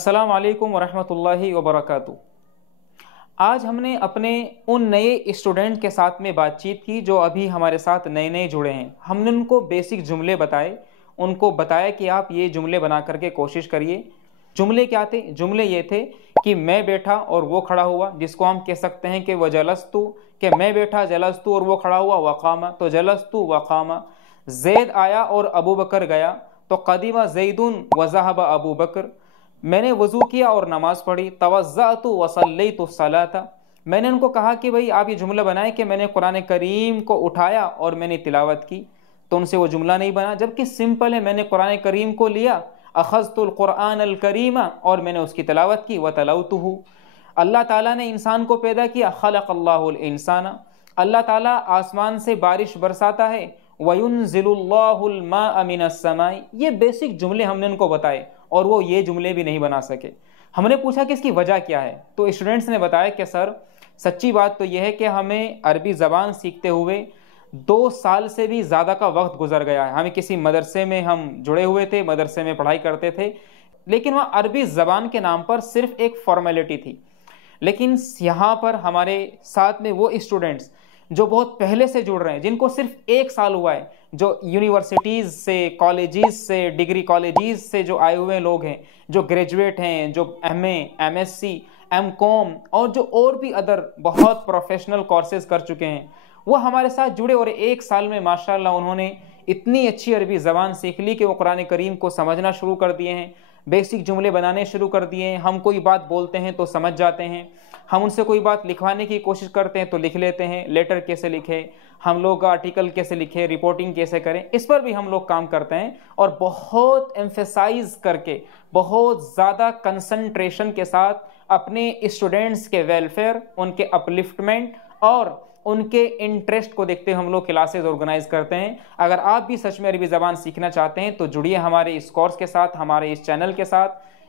अस्सलाम वालेकुम वरहमतुल्लाहि वबरकातुह। आज हमने अपने उन नए स्टूडेंट के साथ में बातचीत की जो अभी हमारे साथ नए नए जुड़े हैं। हमने उनको बेसिक जुमले बताए, उनको बताया कि आप ये जुमले बना करके कोशिश करिए। जुमले क्या थे? जुमले ये थे कि मैं बैठा और वो खड़ा हुआ, जिसको हम कह सकते हैं कि वह जलस्तु, कि मैं बैठा जलस्तु और वो खड़ा हुआ, वक़ामा तो जलस्तु वक़ामा। ज़ैद आया और अबू बकर गया, तो क़दिमा ज़ैदुन व ज़हब अबू बकर। मैंने वज़ू किया और नमाज़ पढ़ी, तवज़्ज़अतु व सल्लैतु सलाता। मैंने उनको कहा कि भाई आप ये जुमला बनाएं कि मैंने कुरान करीम को उठाया और मैंने तिलावत की, तो उनसे वो जुमला नहीं बना, जबकि सिंपल है। मैंने कुरान करीम को लिया, अख़ज़तुल कुरआन अल करीमा, और मैंने उसकी तिलावत की, व तलौतुहु। अल्लाह ताला ने इंसान को पैदा किया, ख़लक़ल्लाहुल इंसाना। अल्लाह ताला आसमान से बारिश बरसाता है, वयुनज़िलुल्लाहुल माअ मिनस समाई। ये बेसिक जुमले हमने उनको बताए और वो ये जुमले भी नहीं बना सके। हमने पूछा कि इसकी वजह क्या है, तो स्टूडेंट्स ने बताया कि सर सच्ची बात तो यह है कि हमें अरबी ज़बान सीखते हुए 2 साल से भी ज़्यादा का वक्त गुजर गया है। हमें किसी मदरसे में हम जुड़े हुए थे, मदरसे में पढ़ाई करते थे, लेकिन वहाँ अरबी ज़बान के नाम पर सिर्फ एक फॉर्मेलिटी थी। लेकिन यहाँ पर हमारे साथ में वो स्टूडेंट्स जो बहुत पहले से जुड़ रहे हैं, जिनको सिर्फ 1 साल हुआ है, जो यूनिवर्सिटीज़ से, कॉलेजेस से, डिग्री कॉलेजेस से जो आए हुए लोग हैं, जो ग्रेजुएट हैं, जो एमए, एमएससी, एमकॉम और जो और भी अदर बहुत प्रोफेशनल कोर्सेज कर चुके हैं, वो हमारे साथ जुड़े और 1 साल में माशाल्लाह उन्होंने इतनी अच्छी अरबी ज़बान सीख ली कि वो कुरान करीम को समझना शुरू कर दिए हैं, बेसिक जुमले बनाने शुरू कर दिए हैं। हम कोई बात बोलते हैं तो समझ जाते हैं, हम उनसे कोई बात लिखवाने की कोशिश करते हैं तो लिख लेते हैं। लेटर कैसे लिखें, हम लोग आर्टिकल कैसे लिखें, रिपोर्टिंग कैसे करें, इस पर भी हम लोग काम करते हैं। और बहुत एम्फेसाइज करके, बहुत ज़्यादा कंसंट्रेशन के साथ अपने स्टूडेंट्स के वेलफेयर, उनके अपलिफ्टमेंट और उनके इंटरेस्ट को देखते हम लोग क्लासेस ऑर्गेनाइज करते हैं। अगर आप भी सच में अरबी ज़बान सीखना चाहते हैं तो जुड़िए हमारे इस कोर्स के साथ, हमारे इस चैनल के साथ,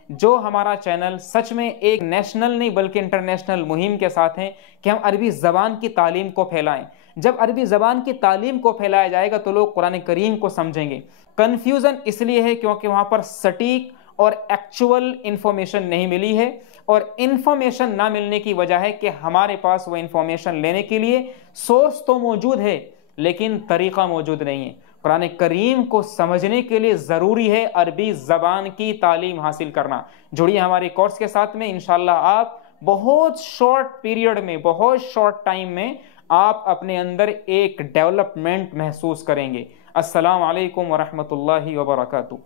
जो हमारा चैनल सच में एक नेशनल नहीं बल्कि इंटरनेशनल मुहिम के साथ है कि हम अरबी ज़बान की तालीम को फैलाएं। जब अरबी ज़बान की तालीम को फैलाया जाएगा तो लोग कुरान करीम को समझेंगे। कन्फ्यूज़न इसलिए है क्योंकि वहाँ पर सटीक और एक्चुअल इंफॉर्मेशन नहीं मिली है, और इंफॉर्मेशन ना मिलने की वजह है कि हमारे पास वो इंफॉर्मेशन लेने के लिए सोर्स तो मौजूद है लेकिन तरीक़ा मौजूद नहीं है। कुरान करीम को समझने के लिए ज़रूरी है अरबी ज़बान की तालीम हासिल करना। जुड़िए हमारे कोर्स के साथ में, इंशाल्लाह आप बहुत शॉर्ट पीरियड में, बहुत शॉर्ट टाइम में आप अपने अंदर एक डेवलपमेंट महसूस करेंगे। अस्सलाम वालेकुम वरहमतुल्लाहि वबरकातुहू।